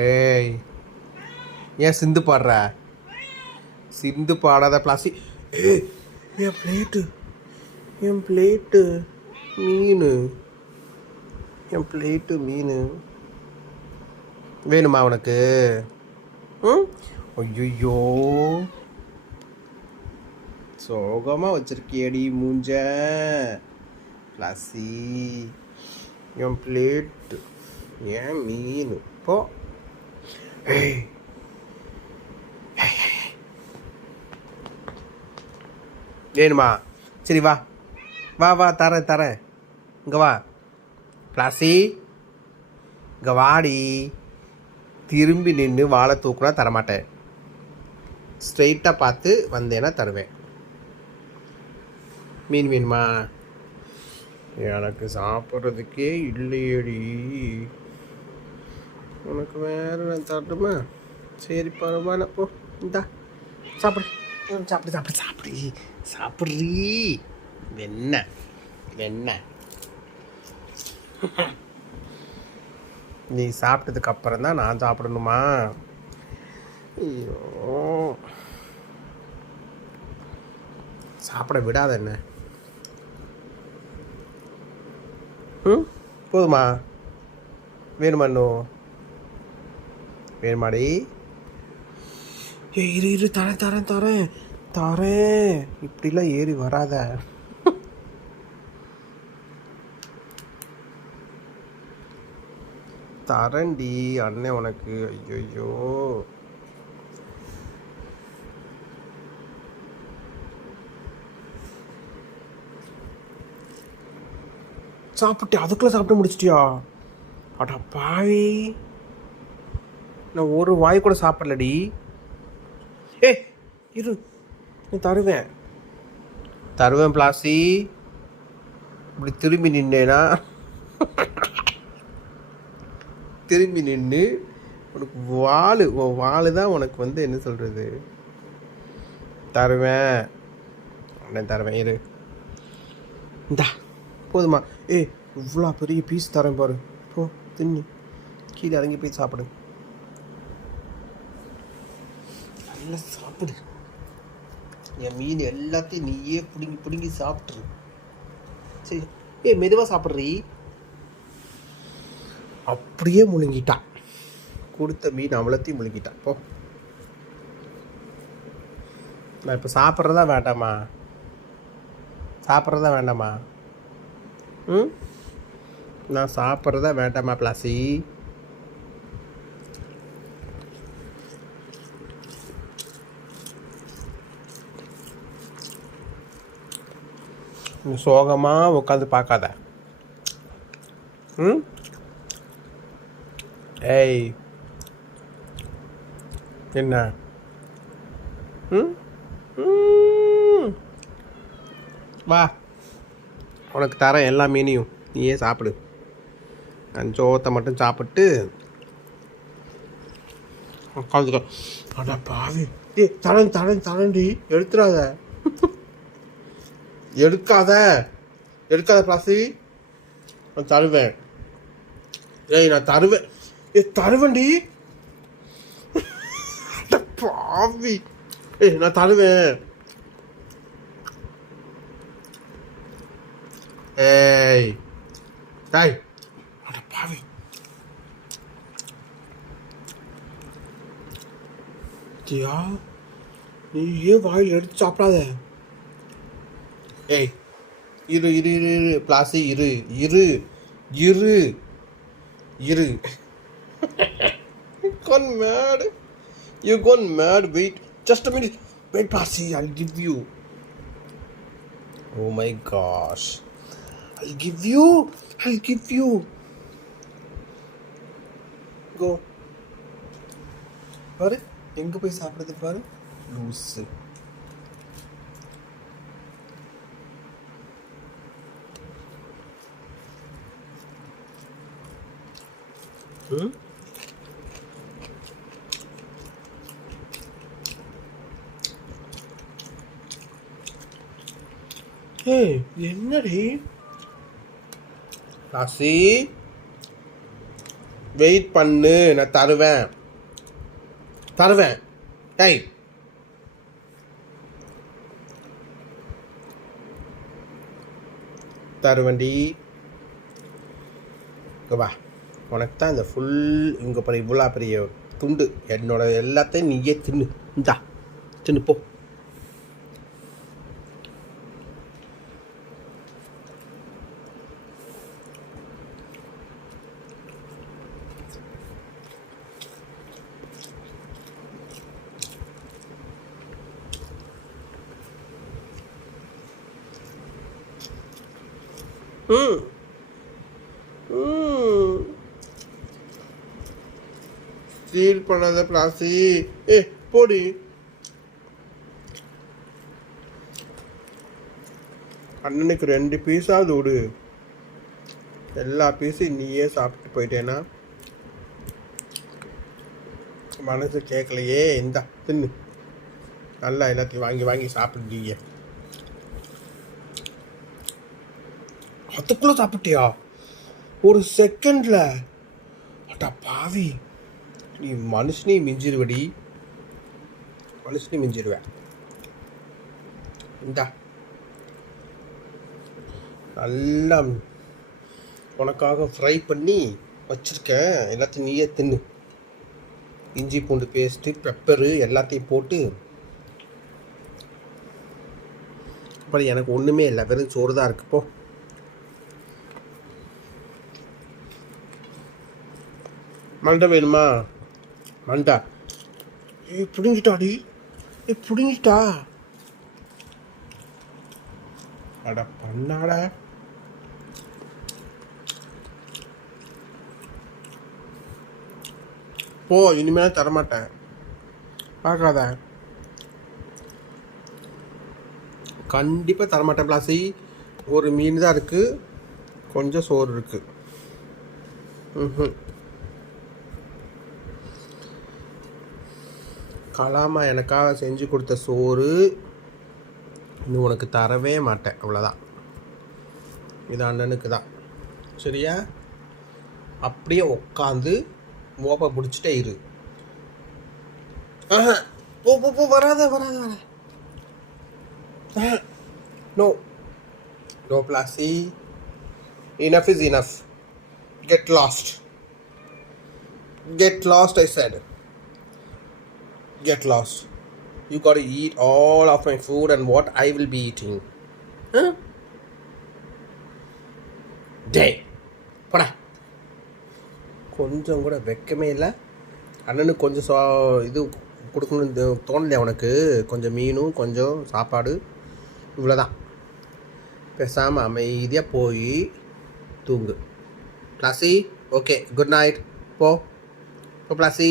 ஏய், ஏன் சிந்து பாடுற? சிந்து பாடாத பிளாஸ்டி. ஏய், என் பிளேட்டு, என் பிளேட்டு மீன், என் பிளேட்டு மீன் வேணுமா உனக்கு? ம், ஐயோ, சோகமாக வச்சிருக்கியடி மூஞ்ச பிளாசி. என் பிளேட்டு, ஏன் மீன் போ. ஏய், வேணுமா? சரி வா வா வா, தரேன் தரேன். இங்கே வா பிளாசி, இங்கே வாடி. திரும்பி நின்று வாழை தூக்குனா தரமாட்டேன். ஸ்ட்ரெயிட்டாக பார்த்து வந்தேன்னா தருவேன். மீன் வேணுமா? எனக்கு சாப்பிட்றதுக்கே இல்லையடி. உனக்கு வேறு நான் தரட்டுமா? சரி பரவாயில்ல, போ இந்தா சாப்பிடு. சாப்பிடு சாப்பிடு சாப்பிடு சாப்பிட்றீ. வெண்ண வெண்ண. நீ சாப்பிட்டதுக்கு அப்புறம் தான் நான் சாப்பிடணுமா? ஐயோ, சாப்பிட விடாத என்ன? ம், போதுமா? வேணுமா இன்னும்? வேணுமாடி? ஏ இரு இரு, தரேன் தரேன் தரேன் தரேன். இப்படிலாம் ஏறி வராத. தரேன்டி அண்ணன் உனக்கு. ஐயோ, சாப்பிட்டு அதுக்குள்ளே சாப்பிட்டு முடிச்சிட்டியா? அடா பாவி, நான் ஒரு வாய் கூட சாப்பிடலடி. ஏ இரு, நான் தருவேன் தருவேன் பிளாசி. இப்படி திரும்பி நின்னேனா, திரும்பி நின்று உனக்கு வாள் தான் உனக்கு வந்து என்ன சொல்கிறது, தருவேன் அண்ணன் தருவேன். இரு இந்தா, போதுமா? ஏய், இவ்வளோ பெரிய பீஸ் தரேன் பாரு. போ தின்னு, கீழே இறங்கி போய் சாப்பிடு. நல்லா சாப்பிடு. என் மீன் எல்லாத்தையும் நீயே பிடுங்கி பிடுங்கி சாப்பிட்ரு. சரி, ஏய் மெதுவாக சாப்பிட்றீ. அப்படியே முழுங்கிட்டான். கொடுத்த மீன் அவ்வளோத்தையும் முழுங்கிட்டான். போ. நான் இப்போ சாப்பிட்றதா வேண்டாமா? சாப்பிட்றதா வேண்டாமா? ம், நான் சாப்பிட்றதா வேண்டாமா பிளாசி? நீ சோகமாக உட்காந்து பார்க்காத. ம், ஏய் என்ன? ம், வா, உனக்கு தரேன் எல்லா மீனையும். நீயே சாப்பிடு. சோத்தை மட்டும் சாப்பிட்டு உட்காந்துக்க. அடா பாவி. ஏ தரேன் தரேன் தரேன்டி, எடுத்துடாத. எடுக்காத எடுக்காத பிளாசி. நான் தருவேன். ஏய் நான் தருவேன். ஏ தருவேன்டி. பாவி. ஏய் நான் தருவேன். ஏய் டேய், அட பாவி. தியா, நீ ஏன் வாயில் எடுத்து சாப்பிடாத. ஏய் இரு இரு இரு இரு பிளாசி, இரு இரு இரு இரு. Gone mad. You gone mad. Wait, just a minute. Wait, Pasi, I'll give you. Oh my gosh. I'll give you. I'll give you. Go. பாரு, எங்க போய் சாப்பிடுறது பாரு, லூசு. ஏய் என்னடி ராசி, வெயிட் பண்ணு, நான் தருவேன். ஏய் தருவண்டி. வா, உனக்கு தான் இந்த ஃபுல் இங்கே பாரு, இவ்வளோ பெரிய துண்டு என்னோட எல்லாத்தையும் நீயே தின்னு. இந்தா தின்னு போ. ஃபீல் பண்ணாத பிளாசி. போடி. அண்ணனுக்கு 2 பீஸாவது விடு. எல்லா பீஸையும் நீயே சாப்பிட்டு போயிட்டேன்னா மனசு கேட்கலையே. இந்தா தின்னு. நல்லா எல்லாத்தையும் வாங்கி வாங்கி சாப்பிட்டீங்க. அதுக்குள்ள சாப்பிட்டியா ஒரு செகண்ட்ல? அட்டா பாவி, நீ மனுஷனே மிஞ்சிருவடி. மனுஷனே மிஞ்சிருவேன். இந்தா நல்லா உனக்காக ஃப்ரை பண்ணி வச்சுருக்கேன். எல்லாத்தையும் நீயே தின்னு. இஞ்சி பூண்டு பேஸ்ட்டு, பெப்பரு எல்லாத்தையும் போட்டு. அப்புறம் எனக்கு ஒன்றுமே இல்லை, வெறும் சோறு தான் இருக்கு. போ. மண்டை வேணுமா? மண்டா. பிடுங்கிட்டாடி. பிடுங்கிட்டா. அட பண்ணாடா. போ, இனிமேல் தரமாட்டேன். பார்க்காத. கண்டிப்பாக தரமாட்டேன் பிளாசி. ஒரு மீன் தான் இருக்குது, கொஞ்சம் சோறு இருக்குது. கலாமா எனக்காக செஞ்சு கொடுத்த சோறு இன்னும் உனக்கு தரவே மாட்டேன். அவ்வளோதான். இது அண்ணனுக்கு தான். சரியா? அப்படியே உட்காந்து மோப்பை பிடிச்சிட்டே இரு. போ போ போ. வராத. No no please. Enough is enough. Get lost. I said. Get lost. You gotta eat all of my food and what I will be eating. Day. போடா. கொஞ்சம் கூட வெக்கமே இல்லை. அண்ணனுக்கு கொஞ்சம் இது கொடுக்கணும்னு தோணலையா உனக்கு? கொஞ்சம் மீனும் கொஞ்சம் சாப்பாடு, இவ்வளோதான். பேசாமல் அமைதியாக போய் தூங்கு. பிளாசி. Okay, good night. போ பிளாசி.